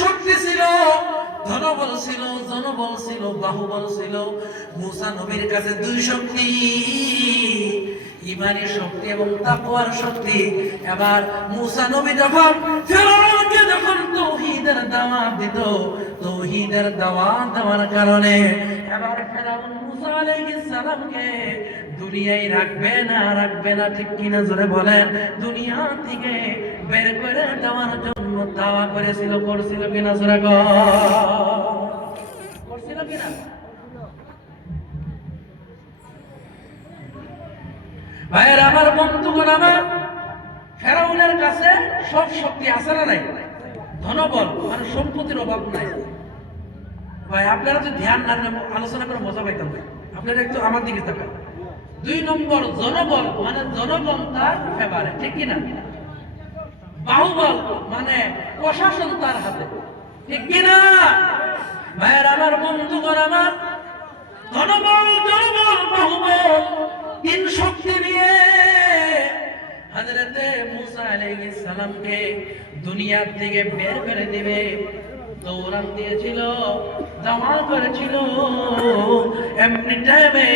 শক্তি ছিল ধনবল ছিল জনবল ছিল বাহুবল ছিল। মুসা নবীর কাছে দুই শক্তি, ইমানের শক্তি এবং তাকওয়ার শক্তি। এবার মুসা নবী যখন ফেরাউনকে যখন তৌহিদের দাওয়াত দিত, তৌহিদের দাওয়াত দেওয়ার কারণে এবার ফেরাউন মুসা আলাইহিস সালামকে দুনিয়ায় রাখবে না রাখবে না, ঠিক কিনা জোরে বলেন, দুনিয়া থেকে বের করে দেওয়ার জন্য দাওয়া করেছিল, করছিল কিনা গো করছিল কিনা? ভাইয়ের আমার বন্ধুগণ আমার, ফেরাউনের কাছে সব শক্তি আছে না নাই? ধনবল মানে সম্পত্তির অভাব নাই। ভাই, আপনারা যদি ধ্যান না আলোচনা করে মজা পাইতাম ভাই। আপনারা একটু আমার দিকে তাকান। দুই নম্বর, জনবল মানে জনগণ তার ফেভারে ঠিক কিনা? বাহুবল মানে প্রশাসন তার হাতে। ঠিক কিনা? ভাইয়ের আমার বন্ধুগণ আমার ধনবল জনবল, বাহুবল, তিন শক্তি নিয়ে হযরতে মুসা আলাইহিস সালামকে দুনিয়ার থেকে বের করে দিবে। দৌড়ান দিয়েছিল করেছিল। এমনি টাইমে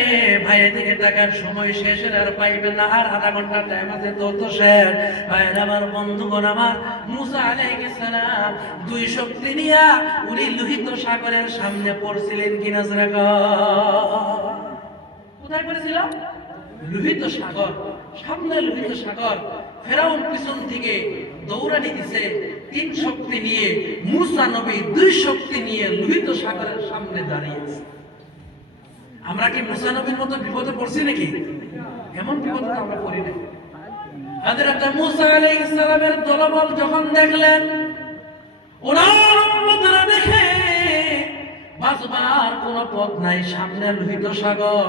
ভাইয়ের দিকে সময় শেষের আর পাইবে না, আর আধা ঘণ্টা টাইম আছে শেষ। ভাইয়ের আমার বন্ধুগণ আমার, মুসা দুই শক্তি নিয়া উনি লোহিত সাগরের সামনে পড়ছিলেন কিনা। কোথায় পড়েছিল? লোহিত সাগর, সামনে লোহিত সাগর। ফেরাউন পিছন থেকে দৌড়ানি দিছে। তিন শক্তি নিয়ে মুসা নবী দুই শক্তি নিয়ে লোহিত সাগরের সামনে দাঁড়িয়ে আছে আমরা কি মুসা নবীর মতো বিপদে পড়ছি নাকি? এমন বিপদে আমরা পড়ি না দেখলেন দেখে বাঁচবার কোনো পথ নাই, সামনে লোহিত সাগর।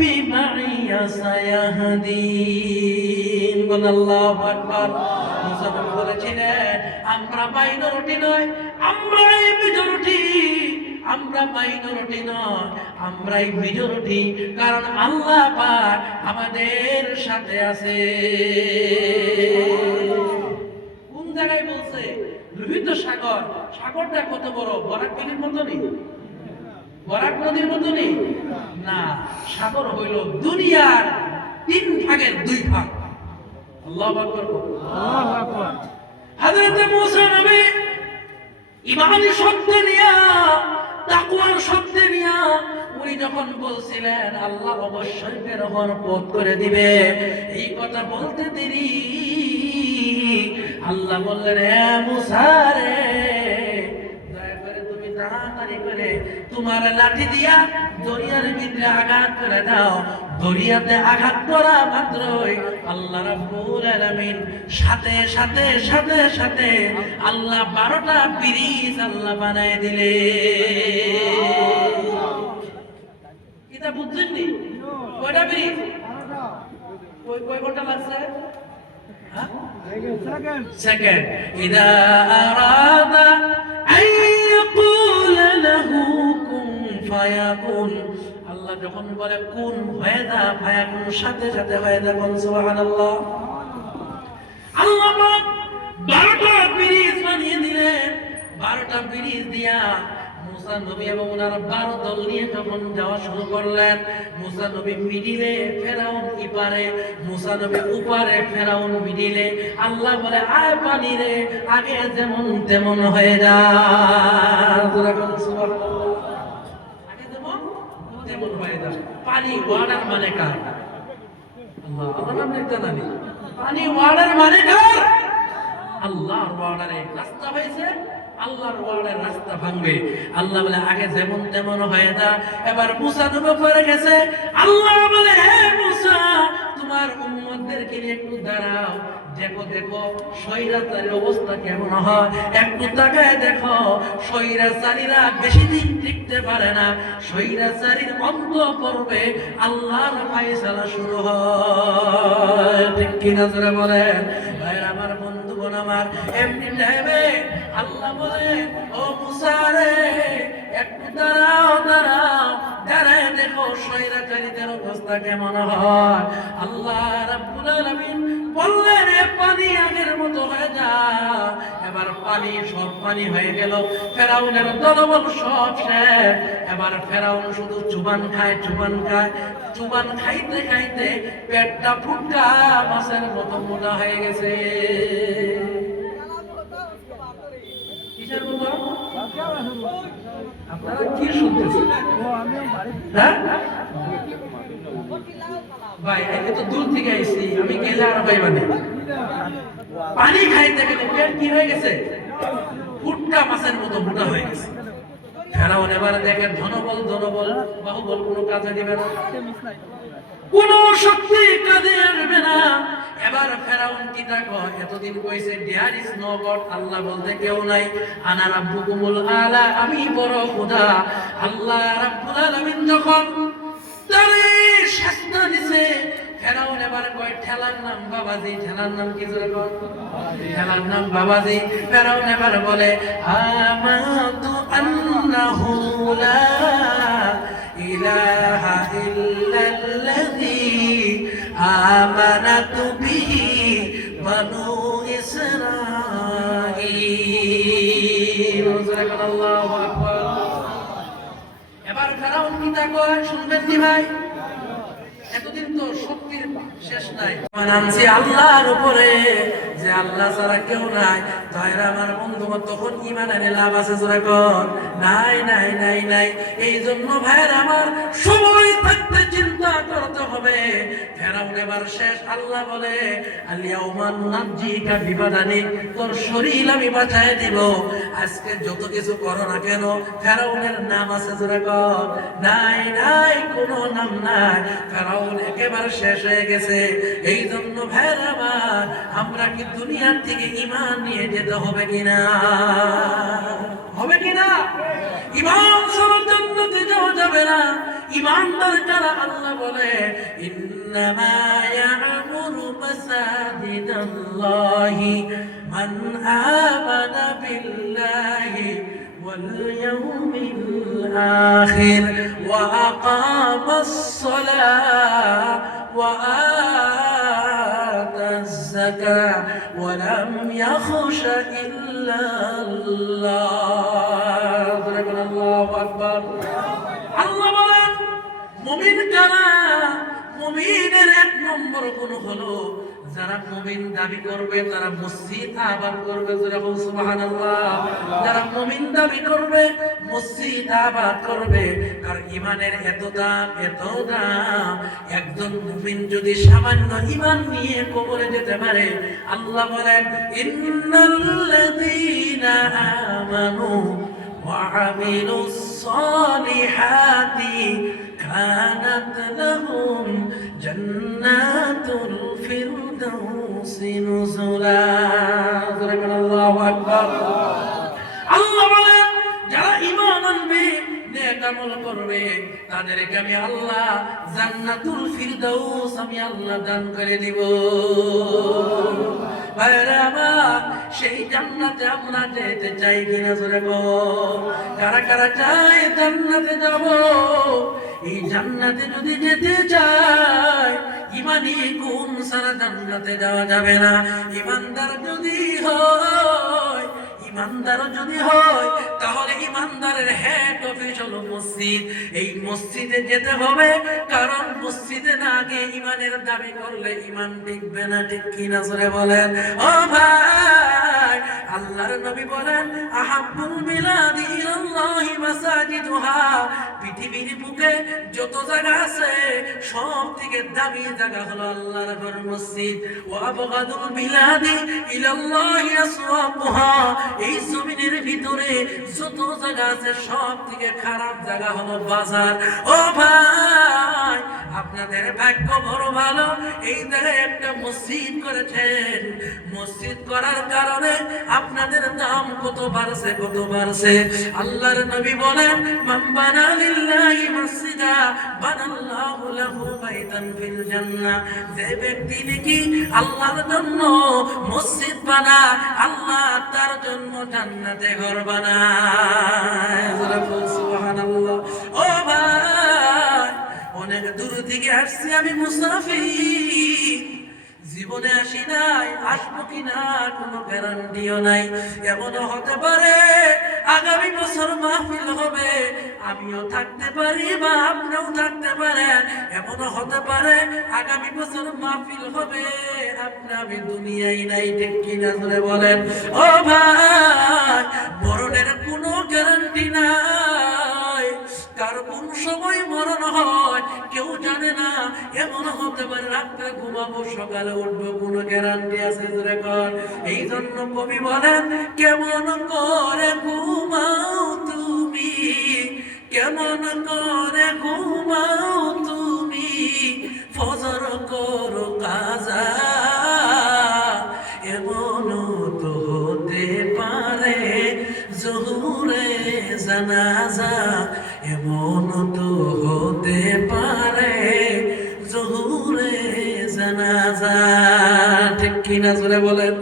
রব্বি মাইয়া সায়াহদিন বল আল্লাহু আকবার। মুসা নবী বলেছিলেন, আমরা মাইনরিটি নয়, আমরাই মেজরিটি আমরা মাইনরিটি নয়, আমরাই মেজরিটি কারণ আল্লাহ পাক আমাদের সাথে আছে। কোন জায়গায় বলছে? লোহিত সাগর। সাগরটা কত বড়? বরাক নদীর মতো নেই বরাক নদীর মতো নেই না সাগর হইল দুনিয়ার তিন ভাগের দুই ভাগ। আল্লাহ আকবার হযরত মুসা নবী ইমানি শব্দ নিয়া তাকওয়ার শব্দ নিয়া উনি যখন বলছিলেন আল্লাহ অবশ্যই বেরোহর পথ করে দিবে। এই কথা বলতে দেরি আল্লাহ বললেন হে মুসা রে দয়া করে তুমি তাড়াতাড়ি করে তোমার লাঠি দিয়া দরিয়ার ভিতরে আঘাত করে দাও। দরিয়াতে আঘাত করা মাত্রই আল্লাহ রাব্বুল আলামিন সাথে সাথে সাথে সাথে আল্লাহ বারোটা ব্রিজ আল্লাহ বানায় দিলে। এটা বুঝছেন নি? কয়টা ব্রিজ? কয় কয় ঘণ্টা লাগছে? হ্যাঁ? সেকেন্ড ইদা আরাদা যখন বলে, কুন হয়ে যা ফায়াকুন সাথে সাথে হয়ে যা কোন সুবহানাল্লাহ। আল্লাহ পাক বারোটা ব্রিজ বানিয়ে দিলেন। দিয়া মুসা নবী এবং দল নিয়ে যখন যাওয়া শুরু করলেন, মুসা নবী মিডিলে ফেরাউন ইপারে, মুসা নবী উপারে, ফেরাউন মিডিলে। আল্লাহ বলে, আয় পানি রে আগে যেমন তেমন হয়ে যা তোরা বল সুবহানাল্লাহ। আগে যেমন তেমন হয়ে যা পানি ওয়াড়ার মানে কার? আল্লাহ, আমার নাম জানি পানি ওয়াড়ার মানে কার? আল্লাহর ওয়ার্ডারে রাস্তা হয়েছে, আল্লাহর ওয়ার্ডের রাস্তা ভাঙবে। আল্লাহ বলে, আগে যেমন তেমন হয়ে যা। এবার মুসা নবী করে গেছে। আল্লাহ বলে, হে মুসা, তোমার উম্মতদেরকে নিয়ে একটু দাঁড়াও। দেখো দেখো, স্বৈরাচারীর আমার এমনি আল্লাহ বলে ও মুসারে একটু দাঁড়াও দাঁড়াও, দাঁড়ায় দেখো স্বৈরাচারীদের অবস্থা কেমন হয়? আল্লাহ রাব্বুল পানি সব পানি হয়ে গেল। ফেরাউনের দলবল সব শেষ। এবার ফেরাউন শুধু চুবান খায় চুবান খায়। চুবান খাইতে খাইতে পেটটা ফুটকা, মাছের মতো মোটা হয়ে গেছে কিসের মতো আপনারা কি শুনতেছেন? হ্যাঁ? ভাই আমি তো দূর থেকে আইছি আমি গেলে আর ভাই মানে পানি খাইতে গেলে পেট কি হয়ে গেছে? ফুটকা মাছের মতো মোটা হয়ে গেছে। ফেরাউন এবার দেখে ধনবল ধনবল বাহুবল কোনো কাজে দিবে না। কোন শক্তি এবার ফেরাউন কি দেখো এতদিন কইছে দেয়ার ইজ নো গড আল্লাহ বলতে কেউ নাই। আনা রাব্বুকুমুল আলা আমি বড় খোদা। আল্লাহ রাব্বুল আলামিন যখন তারে দিছে, ফেরাউন এবার কয়, ঠেলার নাম বাবাজি, ঠেলার নাম কি জোরে ঠেলার নাম বাবাজি। ফেরাউন এবার বলে আমাতু আন্নাহু লা ইলাহা ইল্লাল্লাযী আমানাতু বিহি ফেরাউন কয় শুনবেন নি ভাই? এতদিন তো শক্তির শেষ নাই। মানছি আল্লাহর উপরে যে আল্লাহ ছাড়া কেউ নাই। আমার বন্ধু তখন লাভ আছে নাই নাই নাই নাই। এই জন্য আমার সময় থাকতে চিন্তা করতে হবে। ফেরাউন এবার শেষ, আল্লাহ বলে তোর শরীর আমি বাঁচায় দিব। আজকে যত কিছু করো না কেন, ফেরাউনের নাম আছে জোরে নাই নাই, কোনো নাম নাই। ফেরাউন একেবারে শেষ হয়ে গেছে। এই জন্য ভাইয়ের আমার, আমরা কি দুনিয়ার থেকে ইমান নিয়ে যেতে হবে কিনা হবে কিনা ইমান ছাড়া জান্নাতে যাওয়া যাবে না ইমানদার কারা আল্লাহ বলে ইন্নামা ইয়ামুরু মাসাজিদাল্লাহি মান আমানা বিল্লাহি واليوم الآخر وأقام الصلاة وآتى الزكاة ولم يخش إلا الله ضرب الله أكبر আল্লাহ বলেন মুমিন কারা মুমিনের এক নম্বর গুণ হলো যারা মুমিন দাবি করবে তারা মসজিদ আবার করবে যেরকম সুবহানাল্লাহ যারা মুমিন দাবি করবে মসজিদ আবার করবে কারণ ইমানের এত দাম এত দাম একজন মুমিন যদি সামান্য ইমান নিয়ে কবরে যেতে পারে আল্লাহ বলেন ইন্নাল্লাযীনা আমানু وعملوا الصالحات كانت لهم جنات الفردوس نزلا ذكر الله أكبر আল্লাহ বলেন যারা ঈমান আনবে নেক আমল করবে তাদেরকে আমি আল্লাহ জান্নাতুল ফিরদাউস আমি আল্লাহ দান করে দিব ভাইরা আমার সেই জান্নাতে আমরা যেতে চাই কিনা জোরে গো কারা কারা চাই জান্নাতে যাব এই জান্নাতে যদি যেতে চাই ইমানি গুণ সারা জান্নাতে যাওয়া যাবে না। ইমানদার যদি হয়, ইমানদার যদি হয়, তাহলে ইমানদারের হেড অফিস হলো মসজিদ। এই মসজিদে যেতে হবে, কারণ মসজিদে না গিয়ে ইমানের দাবি করলে ইমান টিকবে না, ঠিক কিনা সরে বলেন? ও ভাই! আল্লাহর নবী বলেন, আহাব্বুল বিলাদি ইলাল্লাহি মাসাজিদুহা। পৃথিবীর বুকে যত জায়গা আছে সব থেকে দামি জায়গা হলো আল্লাহর ঘর মসজিদ। ওয়া আবগাদুল বিলাদি ইলাল্লাহি আসওয়াবুহা। এই জমিনের ভিতরে যত জায়গা আছে সব থেকে খারাপ জায়গা হলো বাজার। ও ভাই, আপনাদের ভাগ্য বড় ভালো। এই জায়গায় একটা মসজিদ করেছেন। মসজিদ করার কারণে আপনাদের দাম কত বাড়ছে কত বাড়ছে? আল্লাহর নবী বলেন বানা মসজিদা, বানাল্লাহু লাহু বাইতান ফিল জান্নাহ। যে ব্যক্তি নাকি আল্লাহর জন্য মসজিদ বানায়, আল্লাহ তার জন্য জান্নাতে ঘর বানায়। সুবহানাল্লাহ। ও ভাই, অনেক দূর থেকে আসছি আমি মুসাফির। জীবনে আসি নাই, আসব কিনা কোনো গ্যারান্টিও নাই। এমনও হতে পারে, আগামী বছর মাহফিল হবে, আমিও থাকতে পারি বা আপনিও থাকতে পারেন। এমনও হতে পারে, আগামী বছর মাহফিল হবে, আপনি আমি দুনিয়ায় নাই, ঠিক কিনা ধরে বলেন? ও ভাই, মরণের কোনো গ্যারান্টি নাই। সময় মরণ হয়। কেউ জানে না, এমন হতে পারে রাত্রে ঘুমাবো, সকালে উঠবো, কোন গ্যারান্টি আছে জোরে কর এই জন্য কবি বলেন, কেমন করে ঘুমাও তুমি? কেমন করে ঘুমাও তুমি? ফজর করো কাজা জহুরে জানাজা এমন তো হতে পারে। জহুরে জানাজা ঠিক কিনা জোরে বলেন?